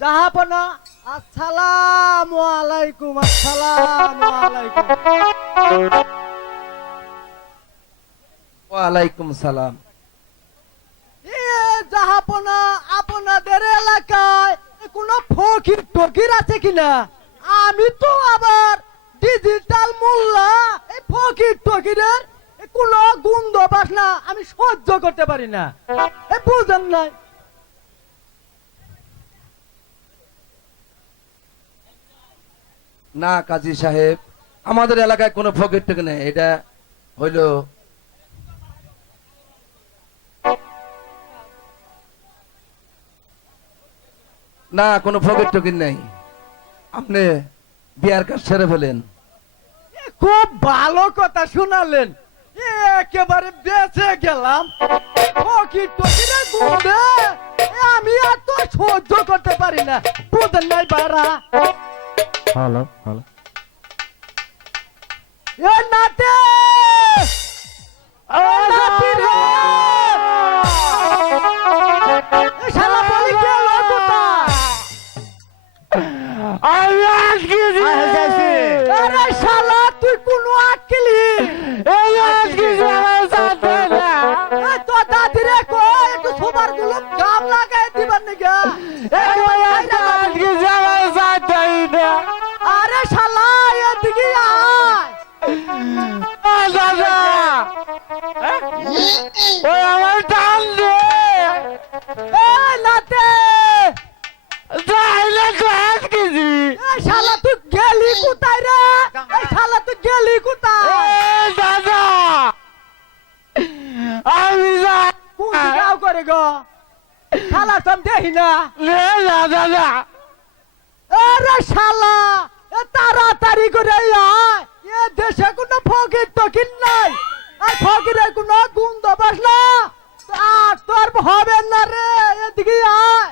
জাহাপনা আসসালামু আলাইকুম আসসালামু আলাইকুম। ওয়ালাইকুম সালাম। জাহাপনা আপনাদের এলাকায় কোনো ফকির টকির আছে কিনা? আমি তো আবার ডিজিটাল মোল্লা এই ফকির টকিরের কোনো গুন্দ বাসনা আমি সহ্য করতে পারি না। বুঝেন নাই। না, কাজী সাহেব, আমাদের এলাকায় কোনো ফকির টকির নেই, এটা হইল না, কোনো ফকির টকির নেই। আপনি বিয়ার কাজ সেরে ফেলেন। খুব ভালো কথা শোনালেন। একেবারে বেঁচে গেলাম। আমি আর তো সহ্য করতে পারি না। বুঝেন নাই বারা হ্যালো হ্যালো এ নাতে ও নাতি রে! এ শালা বলি গেল কোথায়? আমি আজকে আরে শালা তুই কোন আটকেলি এই আজকে সাথে না। এ তো দাদি রে কো একটু সবারগুলো গাম লাগাই দিবার নিগা। এই ওই আমার টান দে। এ নাতে যাইলে গেছি এ শালা তুই গেলি কোথায় রে? শালা তুই গেলি কোথায়? দাদা আমি কোন গাও করে গো? শালা তো আমি দেখি না। দাদা। আরে শালা এ তাড়াতাড়ি করে আয়। এ দেশে কোনো ফকির টকির নাই। আর ফকিরের কোনো গুন্দ বাসনা আর তোর হবে না রে এদিকে আয়।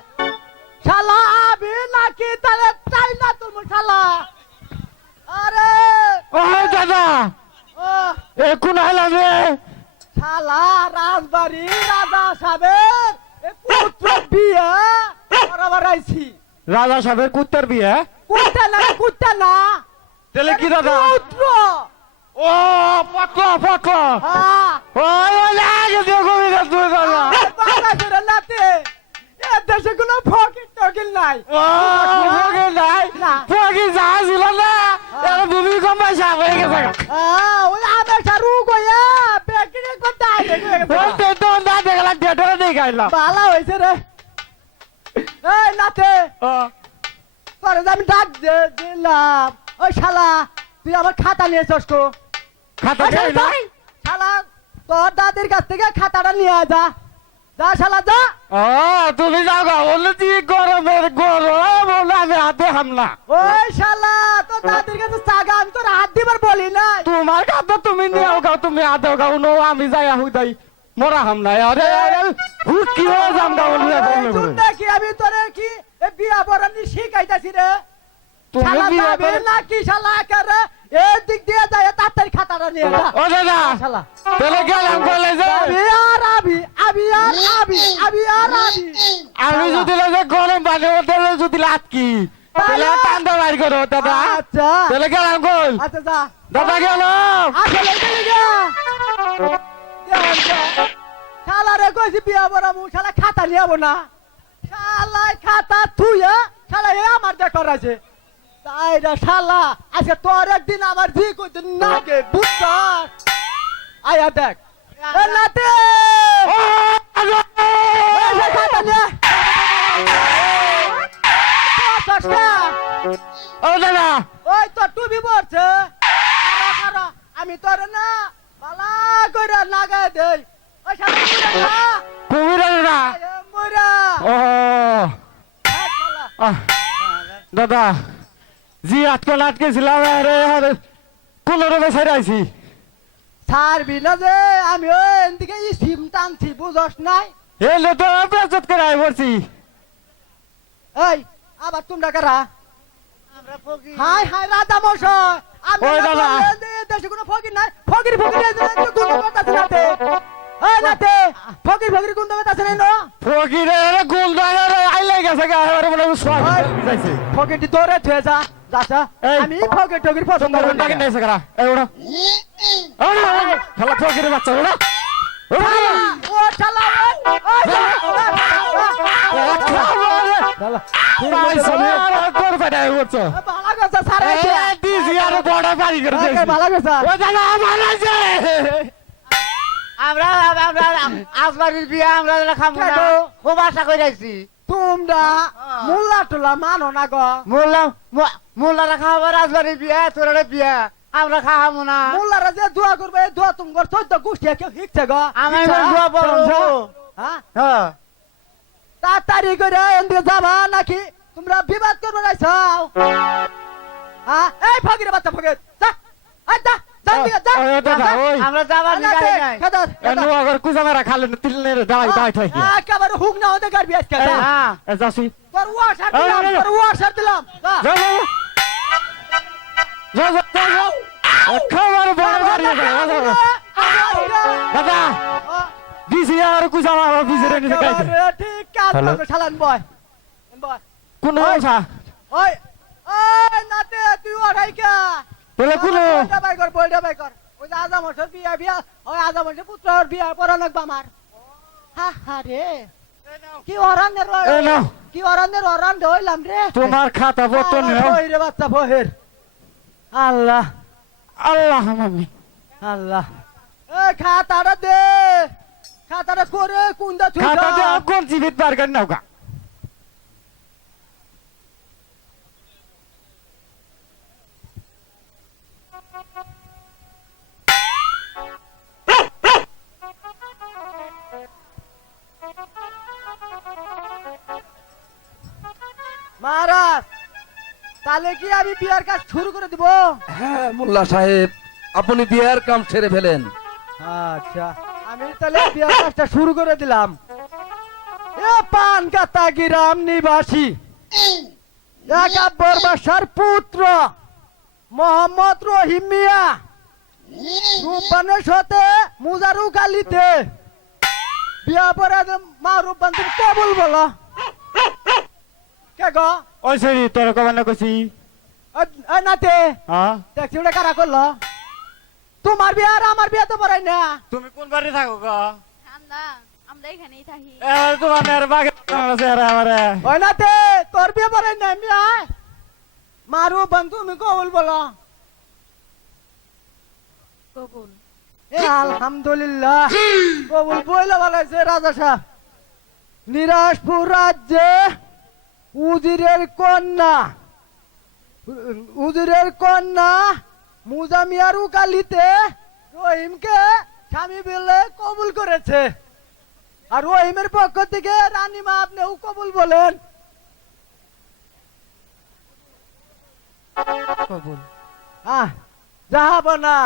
শালা আবি নাকি তাহলে চাই না তুমি শালা। আরে। ও দাদা এখন হলাবে শালা রাজবাড়ি রাজা সাহেবের এ পুত্র বিয়ে করাবার আইছি। রাজা সাহেবের কুত্তার বিয়ে? কুত্তা না কুত্তা না। তাহলে কি দাদা? পুত্র ও পটলো পটলো হ্যাঁ। ওই ওই আগে দিয়ে কবিতা তুই দাদা বাবা করে নাতে এ দেশে কোনো ফকির টকির নাই। ও ফকি নাই। না। ফকি যা ছিল না এর ভূমি কম সাপ হয়ে গেছে। আহ, ওই আমার সারু গয়া বেকিরে কথা ওই তো না দেখলাম থিয়েটারে দেখে গাইলাম ভালো হয়েছে রে। এই নাতে তোরে আমি ডাক দিলাম। ওই শালা তুই আমার খাতা নিয়ে তো খাতা খাই না। শালা তোর দাদির কাছ থেকে খাতাটা নিয়ে যা। যা শালা যা। ও তুমি যাও গা বলে তুই গরমের গরম বলে আমি হাতে হামলা ওই শালা তোর দাদির কাছে চাগা আমি তোর হাত দিবার বলি নাই। তোমার খাতা তুমি নিয়ে গাও তুমি হাতে গাও নো আমি যাই আহুই তাই মরা হামলা আরে আরে হুট কি হয়ে যাম গাও বলে দেখি আমি তোরে কি এ বিয়া বরানি শিখাইতাছি রে? তুমি বিয়ে করে- না কি শালা করে এই দিক দিয়ে যায় তাড়াতাড়ি খাতাটা নিয়ে যা। ও দাদা তাহলে গেলাম কলেজে আবি আর আবি আবি আর আবি আবি আর আবি। আমি যদি লাগে গরম পানি হোটেলে যদি লাটকি। তাহলে? ঠান্ডা বাইর করো দাদা। আচ্ছা। তাহলে গেলাম কল আচ্ছা যা। দাদা গেলি। গা শালা রে কইছি বিয়া বরামু শালা খাতা নিয়াবো না। শালা খাতা থুইয়া শালা এ আমার দেখ করাছে তাই রে শালা আজকে তোর একদিন আমার জি কইতে নাগে বুঝছ আয়া দেখ। এ নাতে ও, দাদা! দাদা! ওই তো টুবি পড়ছে আমি তোর না বালা কইরা নাগায় দেই। ওই শালা কুমির না ও দাদা। জি আটকে আটকেছিলাম আরে আরে কোন রবে ছেড়ে আইছি। ছাড়বি না যে আমি ওই এদিকে ই সিম টানছি বুঝস নাই? এলে তো বেজত করে আই পড়ছি। এই আবার তোমরা কারা? আমরা ফকির। হাই হাই রাজা মশাই আমি ওই দাদা। দেশে কোনো ফকির নাই। ফকির ফকির এই গুণ করতেছে নাতে এই নাতে ফকির ফকির গুণ করতেছে না নো ফকিরে আরে গোল দাঁড়ারে আইলে গেছে গা সোয়াগ যাইছে ফকিরটি দৌড়ে থুয়ে যা। এই। আমি ফকির টকির পছন্দ করি কোনটাকে না। নিয়েছে কারা? এই ওড়া ওড়া খেলা ফকিরে বাচ্চা ওড়া ওড়া ও চালা ও ও চালা পাইছো না তোর পেটে উঠছো। ভালো কথা সারা দিছি আর বড় বাড়ি করে দিয়েছি ভালো কথা ও দাদা আমার আছে। আমরা আমরা আসবাড়ির বিয়া আমরা খাব না। আশা করে আইছি তোমরা মোল্লা টোলা মানো না গো। মোল্লা মোল্লারা খাওয়াবো রাজবাড়ির বিয়া তোরা বিয়া আমরা খাওয়াবো না। মোল্লারা যে দোয়া করবে দোয়া তোমার চোদ্দ গোষ্ঠী কেউ শিখছে গো। শিখছে? দোয়া। সমঝো? হ্যাঁ? হ্যাঁ? তাড়াতাড়ি করে এদিকে যাবা নাকি? তোমরা বিবাদ করবে না হ্যাঁ? এই ফকিরে বাচ্চা ফকির। যা এই যা। আমরা যাবার নিগারে নাই। এনু আগর কুজা মেরা খালে তিলনে দাই দাই থাকি একেবারে হুক না হতে কাটবি আজকে। হ্যাঁ। যাসি। তোর ওয়াশার এই, দিলাম এই। তোর ওয়াশার দিলাম যা। যা যা যা যা যা যা খাবার বড় বাড়ি দাদা দিছি আর কুজা মারা বিজরে নিতে গাইতে ঠিক কাজ হ্যালো? শালান বয়। বয় কোন ওই ওই নাতে তুই ওঠাই কে বলে কোন বাই কর বইটা বাই কর। ওই যে আজা মশর বিয়া বিয়া ওই আজা মশর পুত্রর বিয়া পরানক বামার হা হা রে। কি অরানের কি অরানের অরান হইলাম রে? তোমার খাতা বর্তন ওই রে বাচ্চা বহের আল্লাহ। আল্লাহ মামি। আল্লাহ। এ খাতাটা দে। খাতাটা করে কুন্দা তুই খাতা দে কোন জীবিত কর নাও গা? মহারাজ তাহলে কি আমি বিয়ার কাজ শুরু করে দিব? হ্যাঁ মোল্লা সাহেব আপনি বিয়ার কাম সেরে ফেলেন। আচ্ছা আমি তাহলে বিয়ার কাজটা শুরু করে দিলাম। এ পান কাতা গ্রাম নিবাসী একাব্বর বাসার পুত্র মোহাম্মদ রহিম মিয়া। রূপবানের সাথে মুজারু গালিতে বিয়া পরে মা রূপবান তুমি কবুল বলো। কে গো। ওই সরি তোর কবে না কইছি? নাতে। হ্যাঁ দেখছি ওটা কারা করল? তোমার বিয়া আর আমার বিয়া তো পড়াই না। তুমি কোন বাড়ি থাকো গা? আমরা আমরা এখানেই থাকি। এ তোমার বাগে আছে আরে আমারে। ওই নাতে তোর বিয়ে পড়াই না মিয়া মারু বন্ধু তুমি কবুল বলো। কবুল। এ আলহামদুলিল্লাহ। কবুল বইলে ভালো রাজা সাহ নিরাজপুর রাজ্যে উজিরের কন্যা। উজিরের কন্যা মুজামিয়ার উকালিতে রহিমকে স্বামী বলে কবুল করেছে। আর রহিমের পক্ষ থেকে রানীমা আপনিও কবুল বলেন। কবুল। আহ যাহাব না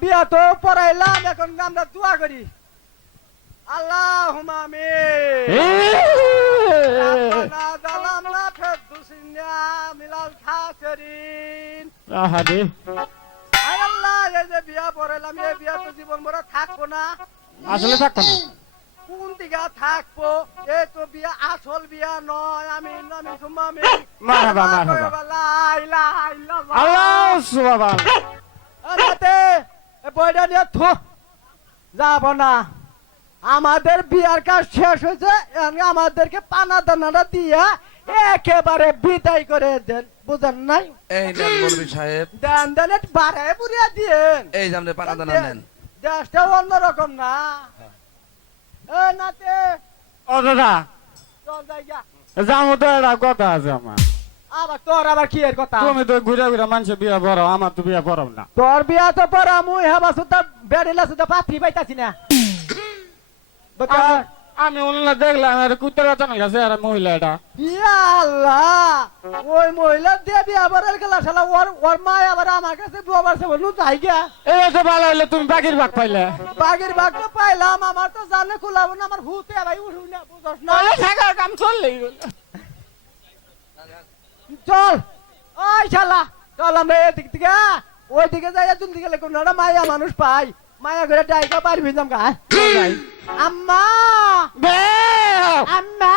বিয়া তো পড়াইলাম এখন আমরা দোয়া করি। আল্লাহ ربنا ظلمنا في الدنيا من الخاسرين আহারে আয় আল্লাহ এই যে বিয়া পড়াইলাম এই বিয়া তো জীবন ভরা থাকবো না আসলে থাকতো না কোন দিকে থাকবো এই তো বিয়া আসল বিয়া নয় আমি আমি সুমামি মারহাবা, মারহাবা। আল্লাহ সুবহান আরে এ বইটা নিয়ে থু যাব না আমাদের বিয়ার কাজ শেষ হয়েছে আমাদেরকে পানা দানাটা দিয়া একেবারে বিদায় করে দেন। বুঝেন নাই? এই নেন সাহেব। দেন দেন বাড়ায় পুরিয়া দিয়েন। এই যে পানা দানা নেন। দেশটা অন্যরকম না। এ নাতে। ও দাদা। চল যাই গা। যাব তো একটা কথা আছে আমার। আবার তোর আবার কি এর কথা? তুমি তো ঘুরে ঘুরে মানুষের বিয়ে পড়াও আমার তো বিয়ে পড়াও না। তোর বিয়া তো পড়া মুই হেবা সুতা বেড়িলা সুতা পাত্রী পাইতাছি না? আমি- অন্য দেখলাম আর বাচ্চা গেছে আর মহিলা এটা। ইয়া আল্লাহ ওই মহিলা দিয়ে বিয়া পড়ার গেলা শালা ওর ওর মা আবার আমার কাছে বাবার সে বলু যাই গিয়া। এই তো ভালো হইলে তুমি বাকির ভাগ পাইলে। বাগের বাগ তো পাইলাম আমার তো জানে খুলাবো না আমার ভূতে ভাই উঠু না বুঝছ না। নলে থাকার কাম চললেই গেল চল। ওই শালা চল আমরা এদিক থেকে ওই দিকে যাই তুমি দিকে লেখুন না মায়া মানুষ পাই। মায়া করে ডাইকা পারবি যাম গা। আম্মা! আম্মা!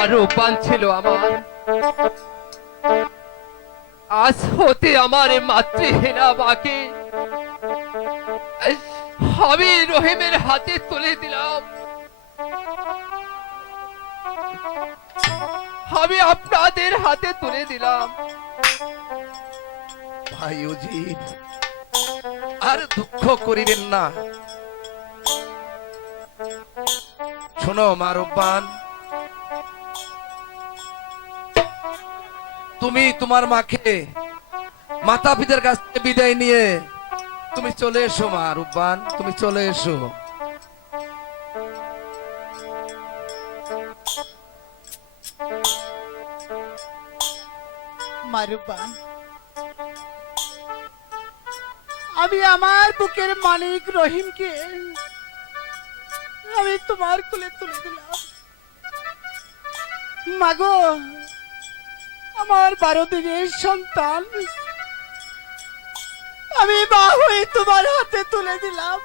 এতদিন বারো পান ছিল আমার। আজ হতে আমার মাতৃহীনা বাকি আমি রহিমের হাতে তুলে দিলাম। আমি আপনাদের হাতে তুলে দিলাম। ভাই অজিত আর দুঃখ করিবেন না। শোনো মারুবান তুমি তোমার মাকে মাতা পিতার কাছ থেকে বিদায় নিয়ে তুমি চলে এসো মা রূপবান, তুমি চলে এসো। আমি আমার বুকের মালিক রহিমকে আমি তোমার কোলে তুলে দিলাম। মাগো আমার বারো দিনের সন্তান। আমি মা হয়ে তোমার হাতে তুলে দিলাম।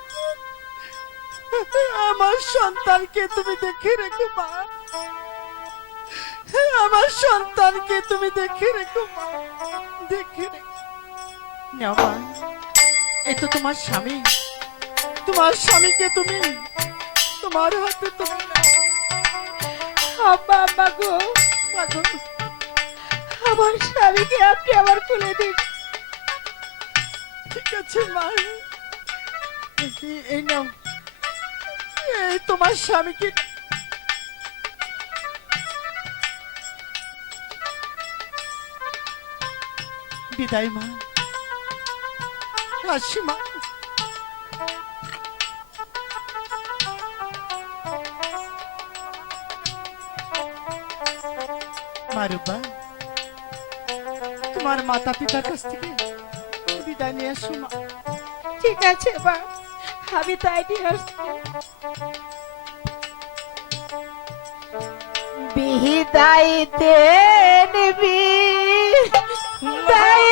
আমার সন্তানকে তুমি দেখে রেখো, মা। আমার সন্তানকে তুমি দেখে রেখো, মা। দেখে রেখো। এ তো তোমার স্বামী। তোমার স্বামীকে তুমি তোমার হাতে তুমি। আব্বা আব্বা গো আমার স্বামীকে আপনি আমার খুলে দিন। ঠিক আছে, মা। এই- নাও। তোমার স্বামীকে বিদায়, মা। আসি, মা। মারুবা তোমার মাতা পিতার কাছ থেকে বিদায় নিয়ে আসো ঠিক আছে বা আমি তাই নিয়ে আসছি। বিদায় দেন বিদায়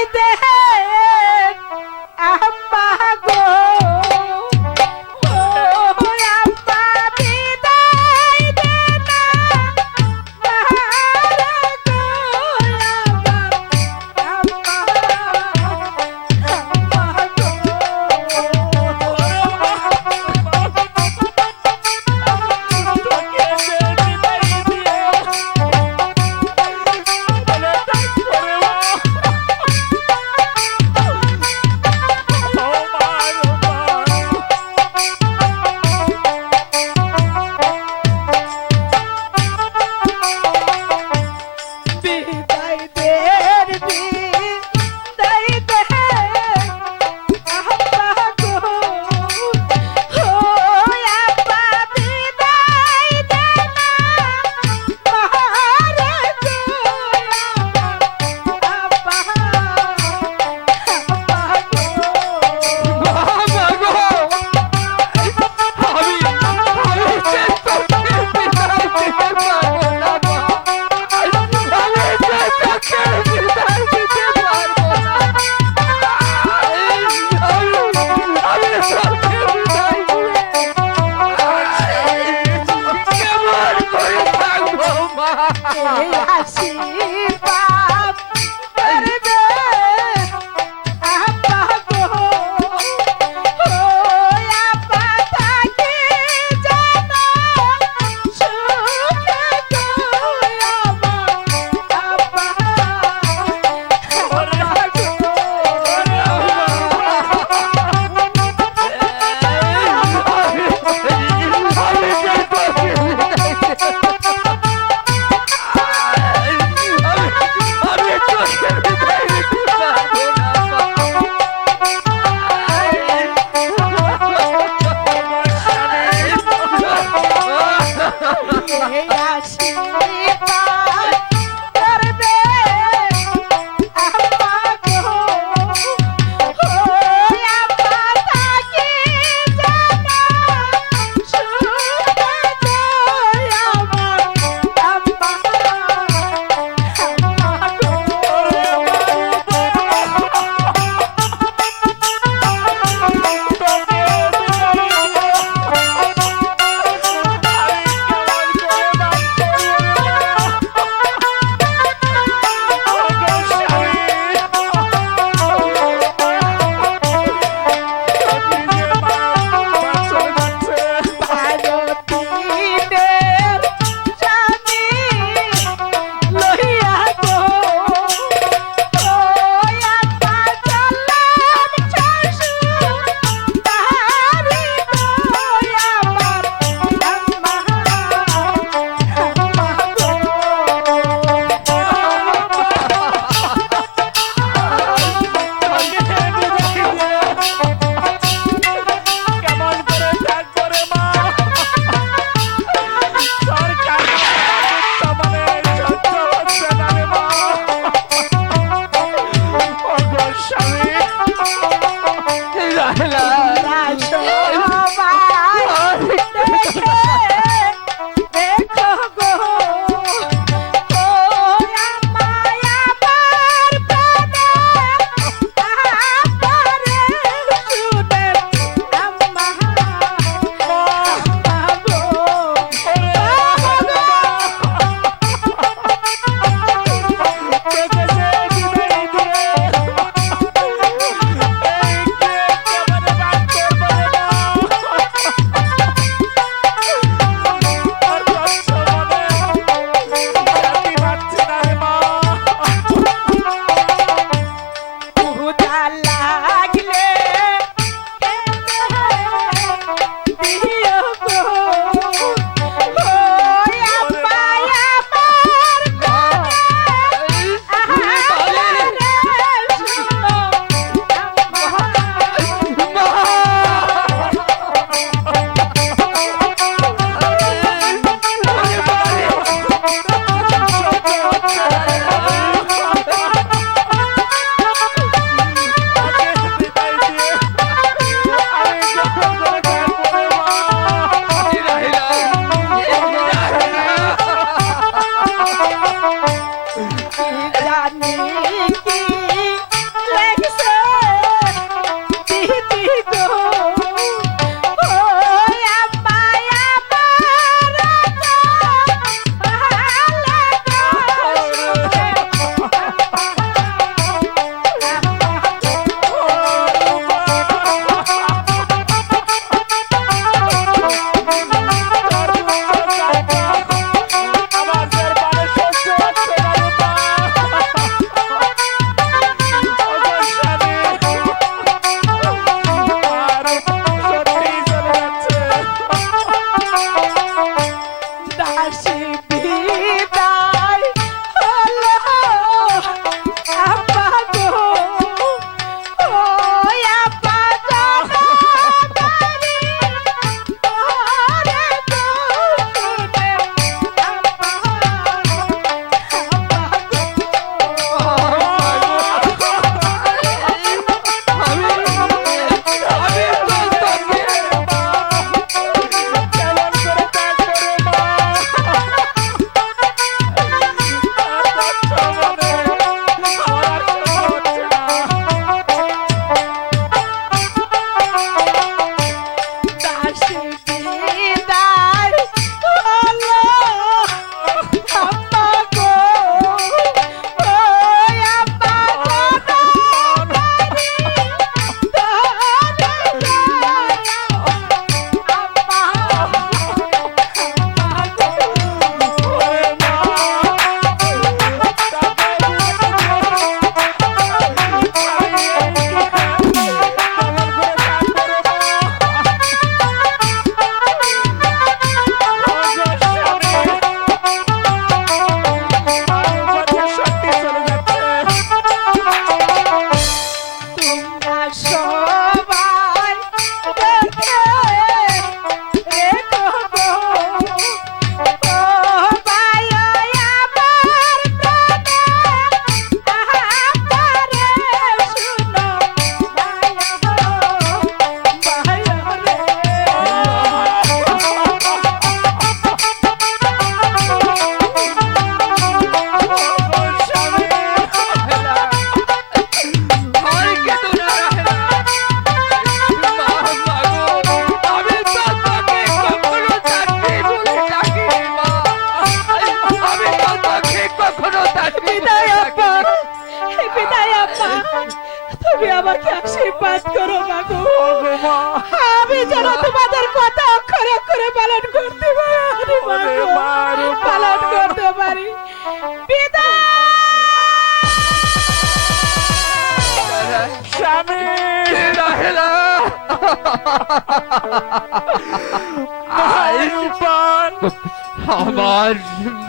আমার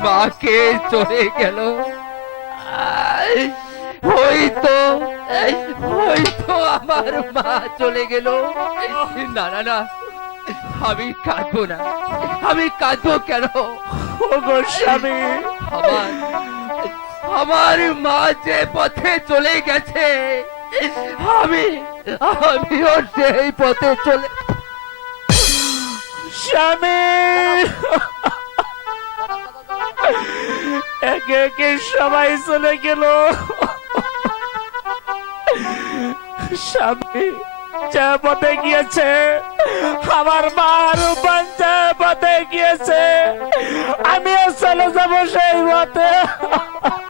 মাকে চলে গেল। হয়তো হয়তো আমার মা চলে গেল। না না না আমি কাঁদবো না। আমি কাঁদবো কেন? স্বামী। আমার আমার মা যে পথে চলে গেছে আমি আমিও সেই পথে চলে স্বামী! একে একে সবাই চলে গেল। স্বামী যে পথে গিয়েছে, আমার মা রূপান যে পথে গিয়েছে, আমিও চলে যাব সেই পথে।